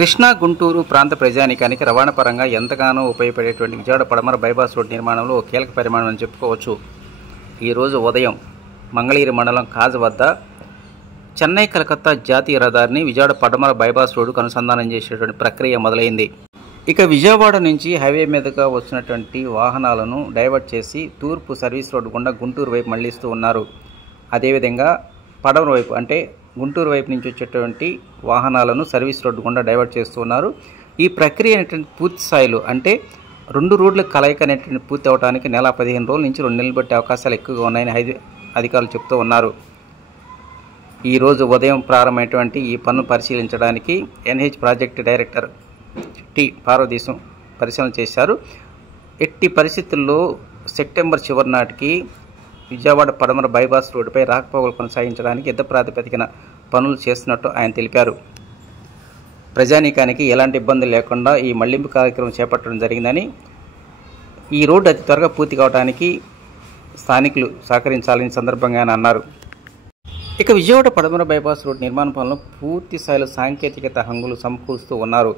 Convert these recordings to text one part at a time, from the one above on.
కృష్ణా గుంటూరు ప్రాంత ప్రజానీకానికి రవాణా పరంగా ఎంతగానో ఉపయోగపడేటువంటి విజయవాడ పడమర బైపాస్ రోడ్ నిర్మాణంలో ఒక కీలక పరిమాణం అని చెప్పుకోవచ్చు. ఈరోజు ఉదయం మంగళగిరి మండలం కాజ్ వద్ద చెన్నై కలకత్తా జాతీయ రహదారిని విజయవాడ పడమర బైపాస్ రోడ్డుకు అనుసంధానం చేసేటువంటి ప్రక్రియ మొదలైంది. ఇక విజయవాడ నుంచి హైవే మీదుగా వచ్చినటువంటి వాహనాలను డైవర్ట్ చేసి తూర్పు సర్వీస్ రోడ్డు గుండా గుంటూరు వైపు మళ్లిస్తూ ఉన్నారు. అదేవిధంగా పడమర వైపు అంటే గుంటూరు వైపు నుంచి వచ్చేటువంటి వాహనాలను సర్వీస్ రోడ్డు గుండా డైవర్ట్ చేస్తూ ఉన్నారు. ఈ ప్రక్రియ అనేటువంటి పూర్తి స్థాయిలో అంటే 2 రోడ్ల కలయిక అనేటువంటి పూర్తి అవడానికి నెల 15 రోజుల నుంచి 2 నెలలు బట్టి అవకాశాలు ఎక్కువగా ఉన్నాయని అధికారులు చెప్తూ ఉన్నారు. ఈరోజు ఉదయం ప్రారంభమైనటువంటి ఈ పనులు పరిశీలించడానికి NH project director T Parvateesam పరిశీలన చేశారు. ఎట్టి పరిస్థితుల్లో సెప్టెంబర్ చివరి నాటికి విజయవాడ పడమర బైపాస్ రోడ్డుపై రాకపోకలు కొనసాగించడానికి యుద్ధ ప్రాతిపదికన పనులు చేస్తున్నట్టు ఆయన తెలిపారు. ప్రజానీకానికి ఎలాంటి ఇబ్బందులు లేకుండా ఈ మళ్లింపు కార్యక్రమం చేపట్టడం జరిగిందని, ఈ రోడ్డు అతి త్వరగా పూర్తి కావడానికి స్థానికులు సహకరించాలని సందర్భంగా ఆయన అన్నారు. ఇక విజయవాడ పడమర బైపాస్ రోడ్డు నిర్మాణ పనులను పూర్తి స్థాయిలో సాంకేతికత హంగులు సమకూరుస్తూ ఉన్నారు.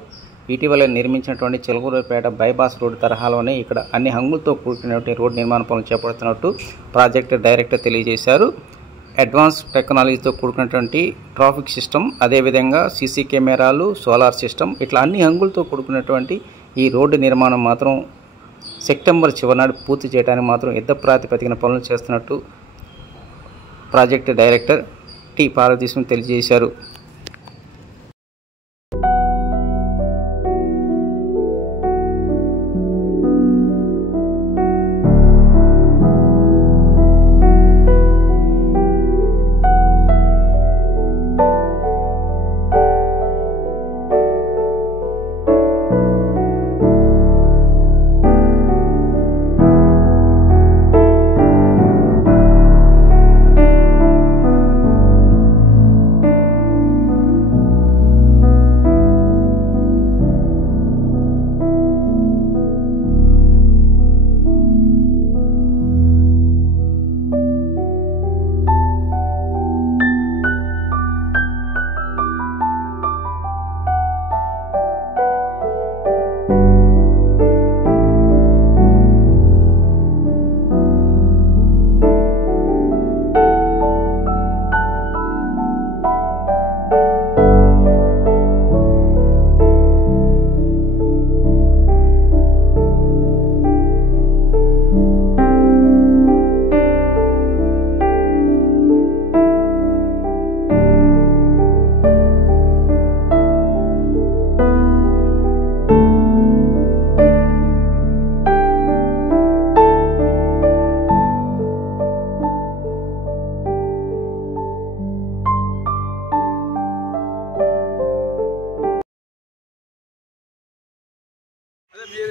ఇటీవల నిర్మించినటువంటి చిలకలూరిపేట బైపాస్ రోడ్డు తరహాలోనే ఇక్కడ అన్ని హంగులతో కూడుకున్నటువంటి రోడ్డు నిర్మాణ పనులు చేపడుతున్నట్టు ప్రాజెక్టు డైరెక్టర్ తెలియజేశారు. అడ్వాన్స్ టెక్నాలజీతో కూడుకున్నటువంటి ట్రాఫిక్ సిస్టమ్, అదేవిధంగా సీసీ కెమెరాలు, సోలార్ సిస్టమ్, ఇట్లా అన్ని హంగులతో కూడుకున్నటువంటి ఈ రోడ్డు నిర్మాణం మాత్రం సెప్టెంబర్ చివరి నాడు పూర్తి చేయడానికి మాత్రం యుద్ధ ప్రాతిపదికన పనులు చేస్తున్నట్టు ప్రాజెక్టు డైరెక్టర్ టి పార్వతీశం తెలియజేశారు.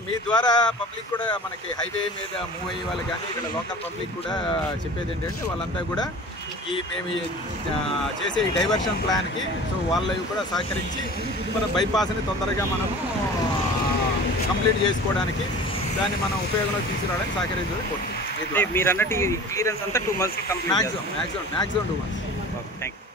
మీ ద్వారా పబ్లిక్ కూడా మనకి హైవే మీద మూవ్ అయ్యే వాళ్ళు కానీ ఇక్కడ లోకల్ పబ్లిక్ కూడా చెప్పేది ఏంటంటే వాళ్ళంతా కూడా మేము చేసే ఈ డైవర్షన్ ప్లాన్కి సో వాళ్ళవి కూడా సహకరించి మన బైపాస్ని తొందరగా మనము కంప్లీట్ చేసుకోవడానికి దాన్ని మనం ఉపయోగంలో తీసుకురావడానికి సహకరించాలని కోరుతున్నాం. మీరు అన్నట్టు క్లియరెన్స్ అంతా 2 months maximum 2 months. Thank you.